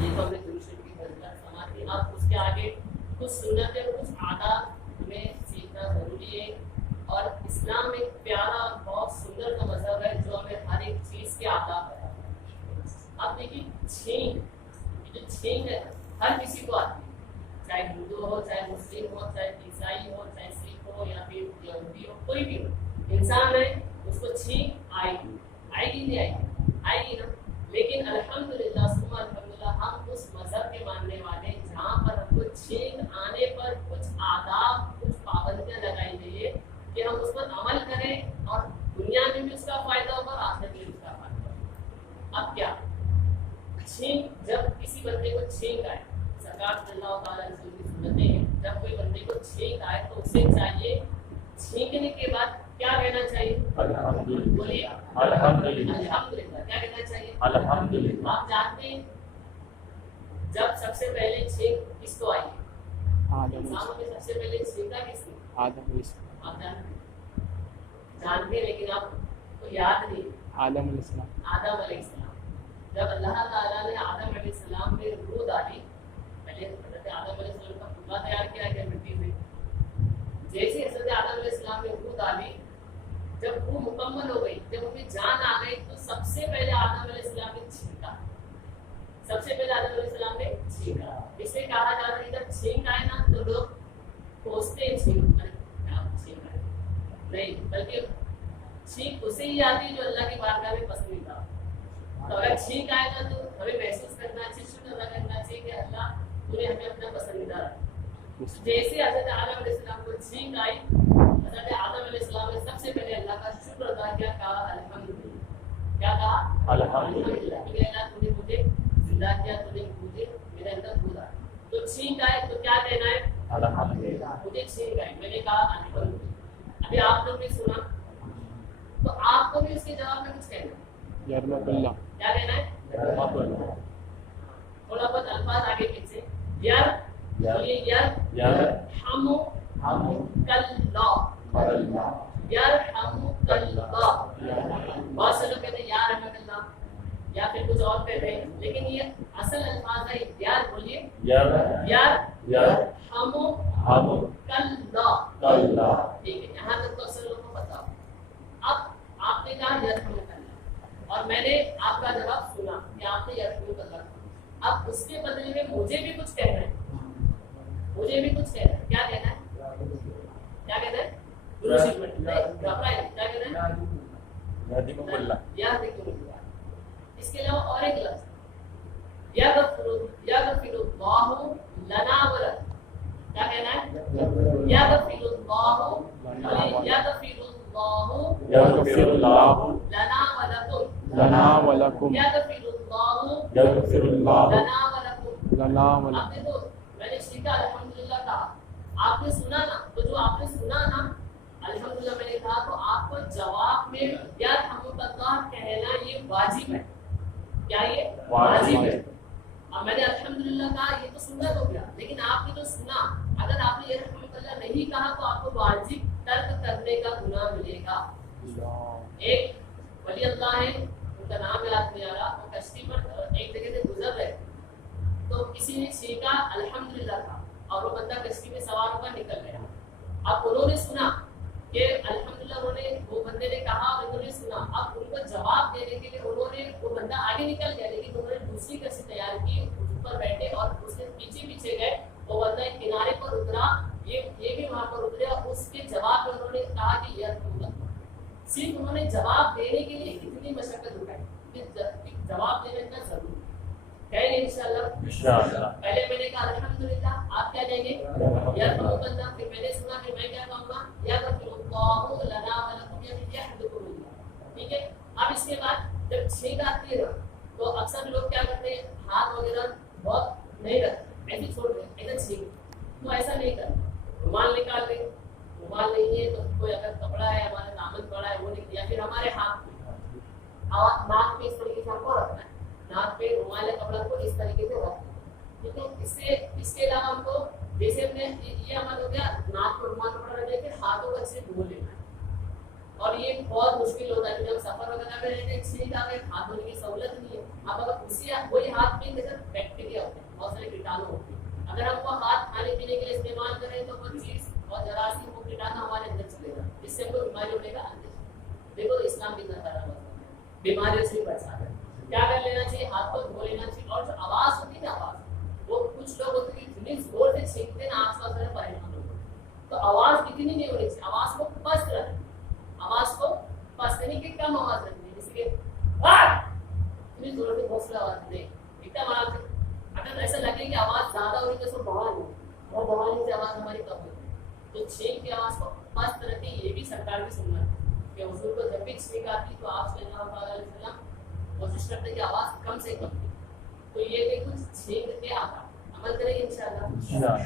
یہ تو ہم نے شروع کی فضیلت سماعت کی. اب اس کے آگے کچھ سنتیں اور کچھ آداب ہمیں سیکھنا ضروری ہے. اور اسلام ایک پیارا بہت سندر کا مذہب ہے جو ہمیں ہر ایک چیز کے آداب ہے. اب دیکھیے چھینک، جو چھینک ہے ہر کسی کو آتی ہے، چاہے ہندو ہو، چاہے مسلم ہو، چاہے عیسائی ہو، چاہے سکھ ہو یا پھر یہودی ہو، کوئی بھی ہو، انسان ہے اس کو چھینک آئے گی. آئے گی نہیں آئے گی؟ آئے گی نا. لیکن الحمدللہ ثم الحمدللہ ہم اس مذہب کے ماننے والے جہاں پر ہم کو چھینک آنے پر کچھ آداب، کچھ پابندیاں لگائی گئی ہے کہ ہم اس پر عمل کریں اور دنیا میں بھی اس کا فائدہ ہوگا اور آخرت میں بھی اس کا فائدہ ہوگا. اب کیا چھینک، جب کسی بندے کو چھینک آئے، سرکار صلی اللہ تعالیٰ علیہ وسلم کی سنتیں ہیں، جب کوئی بندے کو چھینک آئے تو اسے چاہیے چھینکنے کے بعد کیا کہنا چاہیے؟ الحمدللہ. بولیے الحمدللہ. الحمدللہ کیا کہنا چاہیے؟ الحمدللہ. آپ جانتے ہیں جب سب سے پہلے چھینک کس کو آئی؟ انسانوں میں سب سے پہلے چھینکا کس نے؟ آدم. آپ جانتے ہیں لیکن آپ کو یاد نہیں. آدم علیہ السلام. آدم علیہ السلام. جب اللہ تعالیٰ نے آدم علیہ السلام میں روح ڈالی، پہلے حضرت آدم علیہ السلام کا خطبہ تیار کیا گیا مٹی سے. جیسے حضرت آدم علیہ السلام نے روح ڈالی، جب روح مکمل ہو گئی، جب ان کی جان آ گئی تو سب سے پہلے آدم علیہ السلام نے چھینکا. سب سے پہلے آدم علیہ السلام نے چھینکا. اس سے کہا جاتا ہے جب چھینک آئے نا تو لوگ پوچھتے ہیں چھینک آئے نہیں، بلکہ چھینک اسے ہی آتی جو اللہ کی بارگاہ میں پسندیدہ. تو اگر چھینک آئے گا تو ہمیں محسوس کرنا چاہیے، شکر ادا کرنا چاہیے کہ اللہ نے ہمیں اپنا پسندیدہ رکھا. جیسے حضرت آدم علیہ السلام کو چھینک آئی، حضرت آدم علیہ السلام نے سب سے پہلے اللہ کا شکر ادا کیا، کہا الحمدللہ. کیا کہا؟ الحمدللہ. کہ اللہ تو نے مجھے زندہ کیا، تو نے مجھے میرے اندر گزارا. تو چھینک آئے تو کیا کہنا ہے؟ الحمدللہ. مجھے چھینک آئی، میں نے کہا الحمدللہ. ابھی آپ لوگ نے سنا تو آپ کو بھی اس کے جواب میں کچھ کہنا ہے. یرحمک اللہ. کیا کہنا ہے؟ یرحمک اللہ. تھوڑا بہت الفاظ آگے پیچھے. بولیے یرحمک اللہ. یرحمک اللہ. بہت سے لوگ کہتے ہیں یا رحمک اللہ یا پھر کچھ اور کہتے ہیں، لیکن یہ اصل الفاظ ہے یار. بولیے یرحمک اللہ. ٹھیک ہے، یہاں تک تو اصل لوگوں کو پتا ہو. اب آپ نے کہا یرحمک اللہ اور میں نے آپ کا جواب سنا کہ آپ نے یرحمک اللہ کہا. اب اس کے بدلے میں مجھے بھی کچھ کہنا ہے. مجھے بھی کچھ کہنا ہے. کیا کہنا ہے؟ کیا کہنا ہے؟ گھبرائے. کیا کہنا ہے؟ یہدیکم اللہ. اس کے علاوہ اور ایک لفظ یغفر اللہ لنا ولکم. کیا کہنا ہے؟ یغفر اللہ لنا ولکم. یغفر اللہ لنا ولکم. آپ نے تو میں نے سیکھا الحمدللہ کہا، آپ نے سنا نا، تو جو آپ نے سنا نا الحمدللہ میں نے کہا، تو آپ کو جواب میں یرحمک اللہ کہنا یہ واجب ہے. کیا یہ واجب ہے؟ اب میں نے الحمدللہ کہا، یہ تو سنت ہو گیا، لیکن آپ نے جو سنا اگر آپ نے یرحمک اللہ نہیں کہا تو آپ کو واجب ترک کرنے کا گناہ ملے گا. ایک ولی اللہ ہے، ان کا نام یاد نہیں آ رہا، وہ کشتی پر ایک جگہ سے گزر رہے تو کسی نے چھینکا الحمدللہ تھا اور وہ بندہ کشتی میں سوار ہو کر نکل گیا. اب انہوں نے سنا کہ الحمدللہ وہ بندے نے کہا اور انہوں نے سنا. اب ان کو جواب دینے کے لیے انہوں نے، وہ بندہ آگے نکل گیا لیکن انہوں نے دوسری کشتی تیار کی، اس پر بیٹھے اور اس کے پیچھے پیچھے گئے. وہ بندہ ایک کنارے پر اترا، یہ بھی وہاں پر اترے اور اس کے جواب میں انہوں نے کہا کہ یرحمک. صرف انہوں نے جواب دینے کے لیے اتنی مشقت اٹھائی کہ جواب دینا اتنا ضروری ہے. کہیں گے انشاءاللہ. پہلے میں نے کہا الحمدللہ، آپ کیا کہیں گے؟ یرحمک اللہ. پھر میں نے سنا کہ میں کیا کہوں گا؟ یغفر اللہ لنا ولکم یا یہدیکم اللہ. ٹھیک ہے. اب اس کے بعد جب چھینک آتی ہے نا تو اکثر لوگ کیا کرتے ہیں، ہاتھ وغیرہ بہت نہیں رکھتے، ایسے چھوڑ دیں ایسا چھینک. تو ایسا نہیں کرنا. رومال نکال لیں، رومال نہیں ہے تو کوئی اگر کپڑا ہے ہمارے دامن پڑا ہے وہ نکل، یا پھر ہمارے ہاتھ میں ناک میں اس طریقے سے ہم کو رکھنا ہے. ناک پہ رومال کپڑا کو اس طریقے سے رکھنا ہے. ٹھیک ہے. اس کے علاوہ ہم کو جیسے ہم نے یہ عمل ہو گیا، ناک پر رومال کپڑا رکھ کے ہاتھوں کو اچھے دھو لینا ہے. اور یہ بہت مشکل ہوتا ہے جب سفر وغیرہ میں رہتے ہیں چھینک آ گئے ہاتھ دھونے کی سہولت نہیں ہے. اب اگر اسی وہی ہاتھ میں بیکٹیریا ہوتے ہیں بہت سارے کیٹانو ہوتے ہیں, اگر ہم وہ ہاتھ کھانے پینے کے لیے استعمال کریں تو وہ چیز اور جراثیم وہ کیٹانو ہمارے اندر چلے گا, جس سے ہم کو بیماری ہونے کا اندر. دیکھو اسلام کتنا سارا مطلب ہے بیماریوں سے بچا ہے. کیا کر لینا چاہیے, ہاتھ کو دھو لینا چاہیے. اور جو آواز ہوتی ہے نا آواز وہ کچھ لوگ ہوتے ہیں اتنی زور سے چھینکتے ہیں آس پاس والے پریشان ہوتے ہیں, تو آواز اتنی نہیں ہونی چاہیے, آواز کو پست رکھیں, آواز کو پست نہیں کہ کم آواز رکھنی, جیسے کہ اتنی زور سے بہت سی آواز نہیں ایک دم آرام سے. اگر ایسا لگے کہ آواز زیادہ ہو رہی ہے تو اس کو بڑھا لیں, اور بڑھانے سے آواز ہماری کم ہوتی ہے. تو چھینک کی آواز کو پست رکھیں, یہ بھی سرکار کی سنت ہے کہ حضور کو جب بھی چھینک آتی تو آپ صلی اللہ علیہ وسلم کوشش کرتے کہ آواز کم سے کم. تو یہ کہ کچھ چھینک کے آتا عمل کریں گے انشاءاللہ.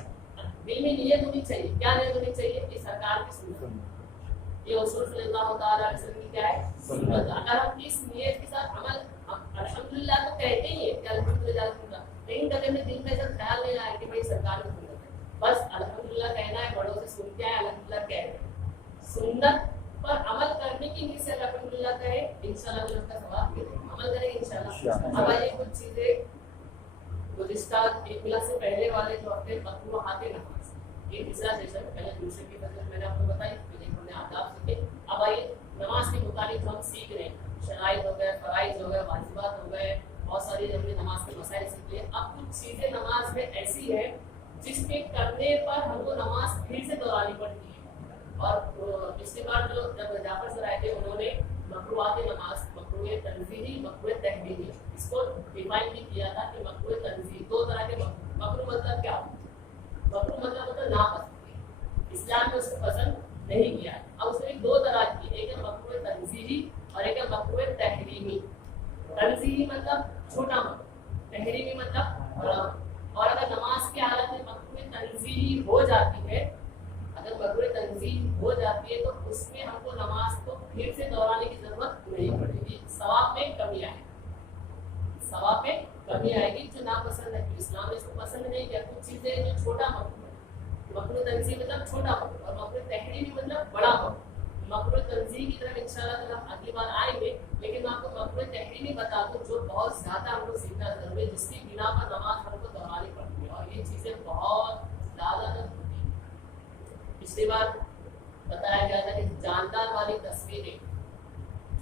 دل میں نیت ہونی چاہیے. کیا نیت ہونی چاہیے, یہ سرکار کی سنت, یہ حضور صلی اللہ تعالیٰ علیہ وسلم کی کیا ہے سنت. اگر ہم اس نیت کے ساتھ عمل الحمدللہ تو کہتے ہی ہیں کہ الحمدللہ, لیکن کبھی ہمیں دل میں ایسا خیال نہیں آیا کہ بھائی سرکار کی سنت ہے, بس الحمدللہ کہنا ہے, بڑوں سے سن کے آئے الحمدللہ کہہ رہے ہیں. سنت پر عمل کرنے کی نیت سے الحمدللہ کہے انشاءاللہ جو اس کا ثواب ملے گا, عمل کریں گے انشاءاللہ. اب آئیے کچھ چیزیں گزشتہ ایک ملا سے پہلے والے جو ہفتے مقروحات نماز, یہ تیسرا سیشن, پہلے دوسرے کی فضیلت میں نے آپ کو بتائی, پھر ہم نے آداب سیکھے. اب آئیے نماز کے متعلق جو ہم سیکھ رہے ہیں, شرائط ہو گئے, فرائض ہو گئے, واجبات ہو گئے, بہت ساری ہم نے نماز کے مسائل سیکھ لیے. اب کچھ چیزیں نماز میں ایسی ہیں جس کے کرنے پر ہم کو نماز پھر سے دہرانی پڑتی ہے. اور پچھلی بار جو جب جعفر سر آئے تھے انہوں نے مقروحات نماز, مقروح تنزیہی, مقروح تحریمی, اس کو ڈیفائن بھی کیا تھا کہ مقروح تنزیہی دو طرح کے مقروح مطلب کیا ہوتا ہے, مقروح مطلب ناپسند, اسلام نے اس کو پسند نہیں کیا ہے. اب اس میں دو طرح کی, ایک ہے مقروح تنزیہی اور ایک ہے مقروح تحریمی. تنزیہی مطلب چھوٹا مقروح, تحریمی مطلب بڑا. اور اگر نماز کی حالت میں مقروح تنزیہی ہو جاتی ہے, اگر مقروح تنزیہی ہو جاتی ہے تو اس میں ہم کو نماز کو پھر سے دہرانے کی ضرورت نہیں پڑے گی, ثواب میں کمی آئے گی, ثواب میں کمی آئے گی جو ناپسند ہے. اسلام نے اس کو پسند نہیں کیا. کچھ چیزیں جو چھوٹا مقروح ہے, مقروح تنزیہی مطلب چھوٹا مقروح, اور مقروح تحریمی مطلب بڑا مقروح. مقروح تنزیہی کی طرف انشاءاللہ تعالیٰ اگلی بار آئیں گے, لیکن میں آپ کو مقروح تحریمی بتا دوں جو بہت زیادہ ہم کو سیکھنا ضروری ہے, جس کی بنا پر نماز ہم کو دہرانی پڑتی ہے, اور یہ چیزیں بہت زیادہ ہوتی ہیں. پچھلی بار بتایا گیا تھا کہ جاندار والی تصویریں,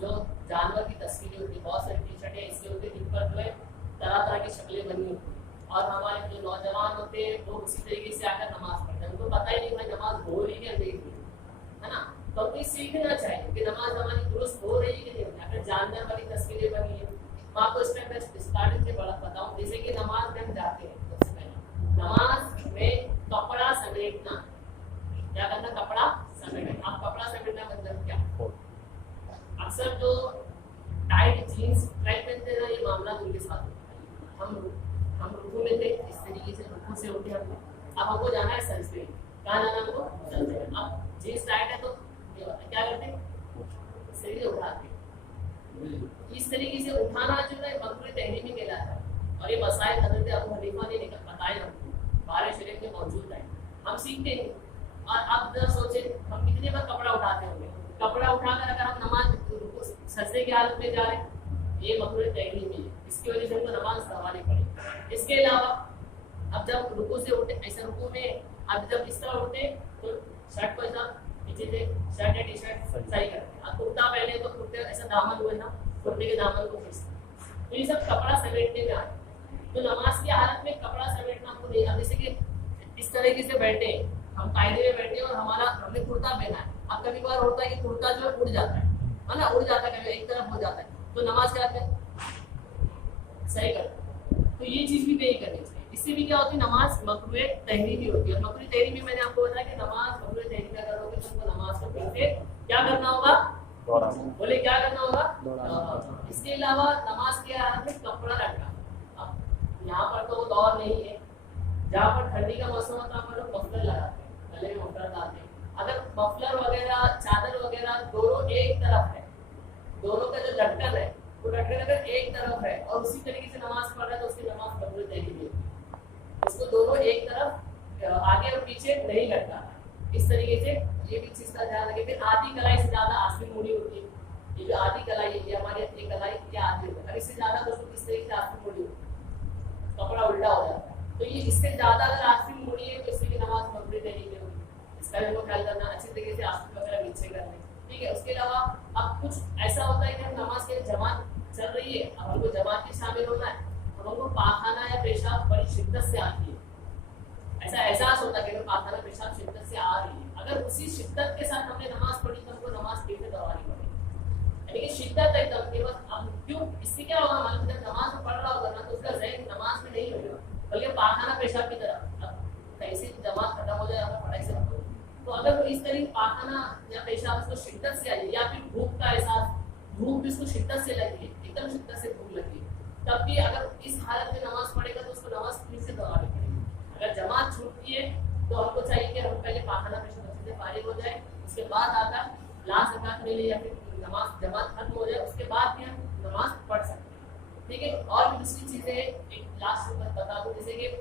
جو جانور کی تصویریں ہوتی ہیں, بہت ساری ٹی شرٹیں ایسی ہوتی ہیں جن پر جو ہے طرح طرح کی شکلیں بنی ہوتی ہیں, اور ہمارے جو نوجوان ہوتے ہیں وہ اسی طریقے سے آ کر نماز پڑھتے ہیں. ان کو پتہ ہی نہیں بھائی نماز ہو رہی ہے نہیں ہوئی ہے نا. تو ہم کو سیکھنا چاہیے کہ نماز ہماری درست ہو رہی ہے کہ نہیں ہو رہی. اگر جاندار والی تصویریں بنی ہیں, میں آپ کو اس میں اسٹارٹنگ سے بڑا بتاؤں, جیسے کہ نماز میں ہم جاتے ہیں, سب سے پہلے نماز میں کپڑا سمیٹنا, کیا کرنا, کپڑا سمیٹنا. اب کپڑا سمیٹنا مطلب کیا, اکثر جو ٹائٹ جینس ٹائٹ پہنتے ہیں یہ معاملہ ان کے ساتھ ہوتا ہے. ہم رکوع میں تھے, اس طریقے سے رکوع سے اٹھے ہم, اب ہم کو جانا ہے سجدے, کہاں جانا ہم کو سجدے. اب جینس ٹائٹ ہے تو کیا کرتے ہیں, اس طریقے سے اٹھاتے ہیں. اس طریقے سے اٹھانا جو ہے مقروح تحریمی کہلاتا ہے. اور یہ مسائل حضرت ابو حنیفہ نے بتائے ہم کو, بخاری شریف میں موجود ہے, ہم سیکھتے ہیں. اور اب ذرا سوچیں ہم کتنے بار کپڑا اٹھاتے ہوں گے, کپڑا اٹھا کر اگر ہم نماز سجدے کی حالت میں جا رہے ہیں, یہ مقروح تحریمی ہے, اس کی وجہ سے ہم کو نماز دہرانی پڑے. اس کے علاوہ اب جب رکوع سے اٹھے, ایسا رکوع میں اب جب اس طرح اٹھے تو شرٹ کو ایسا پیچھے سے شرٹ یا ٹی شرٹ صحیح کرتے ہیں. اب کرتا پہنے تو کرتے ایسا دامن ہوئے نا, کرتے کے دامن کو کھینچتے, تو یہ سب کپڑا سمیٹنے میں آئے. تو نماز کی حالت میں کپڑا سمیٹنا ہم کو نہیں. اب جیسے کہ اس طریقے سے بیٹھے, ہم قاعدے میں بیٹھے اور ہم نے کرتا پہنا ہے. اب کبھی بار ہوتا ہے کہ کرتا جو ہے اڑ جاتا ہے نا, اڑ جاتا ہے, کبھی ایک طرف ہو جاتا ہے, تو نماز کے ہاتھ میں صحیح کرتا ہے. تو یہ چیز بھی نہیں کرنی چاہیے. اس سے بھی کیا ہوتی ہے, نماز مقروح تحریمی ہوتی ہے. اور مقروح تحریمی میں نے آپ کو بتایا کہ نماز مقروح تحریمی اگر ہوگی تو نماز کو پھر سے کیا کرنا ہوگا, بولے کیا کرنا ہوگا. اس کے علاوہ نماز کے ہاتھ میں کپڑا رکھنا. اب یہاں پر تو وہ دور نہیں ہے, جہاں پر ٹھنڈی کا موسم ہوتا ہے ہم لوگ مفلر لگاتے ہیں, گلے میں مفلر ڈالتے ہیں. اگر مفلر وغیرہ, چادر وغیرہ دونوں ایک طرف ہے, دونوں کا جو لٹکن ہے وہ لٹکن اگر ایک طرف ہے اور اسی طریقے سے نماز پڑھ رہا ہے تو اس کی نماز مقروح تحریمی ہے. اس کو دونوں ایک طرف آگے اور پیچھے نہیں لٹکانا, اس طریقے سے یہ بھی چیز کا دھیان رکھیں. پھر آدھی کلائی سے زیادہ آسپن موڑی ہوتی ہے. یہ جو آدھی کلائی ہے یہ ہماری اپنی کلائی یہ آدھی ہوتی ہے. اگر اس سے زیادہ تو کس طریقے سے آسپن موڑی ہوتی ہے کپڑا الٹا ہو جاتا ہے. تو یہ اس سے زیادہ اگر آسپن موڑی ہے تو اس کی نماز مقبول نہیں ہوگی. اس کا بھی ہم کو خیال کرنا اچھی طریقے سے آسپن وغیرہ نیچے کرنے. ٹھیک ہے. اس کے علاوہ اب کچھ ایسا ہوتا ہے کہ ہم نماز کے جماعت چل رہی ہے, اب ہم کو جماعت میں شامل ہونا ہے, اب ہم کو پاخانہ یا پیشاب بڑی شدت سے آتی ہے, ایسا احساس ہوتا ہے کہ پاخانہ پیشاب شدت سے آ رہی ہے. اگر اسی شدت کے ساتھ ہم نے نماز پڑھی تو ہم کو نماز پھر سے دوبارہ پڑھے, یعنی کہ شدت ایک دم کے بس. اب کیوں اس سے کیا ہوگا, معلوم جب نماز میں پڑھ رہا ہوگا نا تو اس کا ذہن نماز میں نہیں ہوگا بلکہ پاخانہ پیشاب کی طرف. اب کیسے جماعت ختم ہو جائے ہمیں پڑھائی سے رکھو, تو اگر اس طریقے پاخانہ یا پیشاب اس کو شدت سے آئی یا پھر بھوک کا احساس, بھوک بھی اس کو شدت سے لگی ہے, ایک دم شدت سے بھوک لگی ہے, تب بھی اگر اس حالت میں نماز پڑھے گا تو اس کو نماز پھر سے دوبارہ پڑھے گی. اگر جماعت چھوٹتی ہے تو ہم کو چاہیے کہ ہم پہلے پاخانہ پیشاب اچھے سے فارغ ہو جائے, اس کے بعد آ کر لاسٹ رکعت میں لے یا پھر نماز جماعت ختم ہو جائے اس کے بعد بھی ہم نماز پڑھ سکتے ہیں. ٹھیک ہے. اور بھی دوسری چیزیں ایک لاسٹ بتا دوں, جیسے کہ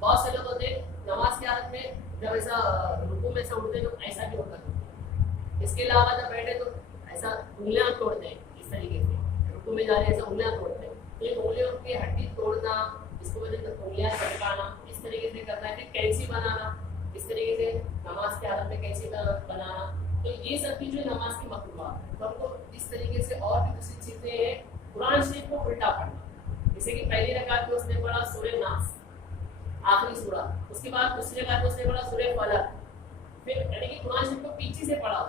بہت سے لوگ ہوتے ہیں نماز کی حالت میں جب ایسا رکوع میں سے اٹھتے تو ایسا بھی ہوتا ہے. اس کے علاوہ جب بیٹھے تو ایسا انگلیاں توڑتے ہیں, اس طریقے سے رکوع میں جا رہے ایسا انگلیاں توڑتے ہیں. تو یہ انگلیوں کی ہڈی توڑنا, اس کو وجہ سے انگلیاں چٹکانا, اس طریقے سے کرنا ہے. پھر کینچی بنانا, اس طریقے سے نماز کی حالت میں کینچی بنانا, تو یہ سب بھی جو نماز کی مخلوقات ہے. تو ہم کو اس طریقے سے اور بھی دوسری چیزیں ہیں. قرآن شریف کو الٹا پڑھنا, جیسے کہ پہلی رکعت میں اس نے پڑھا سورہ ناس آخری سورہ, اس کے بعد دوسری رکعت میں اس نے پڑھا سورہ فلق, پھر یعنی کہ قرآن شریف کو پیچھے سے پڑھا,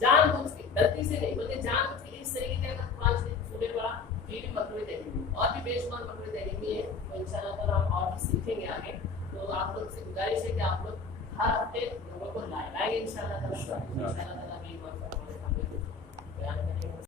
جان بوجھ کے, غلطی سے نہیں بلکہ جان بوجھ کے. اس طریقے سے اگر قرآن شریف سورہ پڑھا تو یہ بھی مقروء تعلیمی ہے, اور بھی بے شمار مقروء تعلیمی ہے. تو انشاءاللہ تعالیٰ ہم اور بھی سیکھیں گے آگے. تو آپ لوگ سے گزارش ہے کہ آپ لوگ ہر ہفتے لوگوں کو لائیں گے انشاءاللہ تعالیٰ.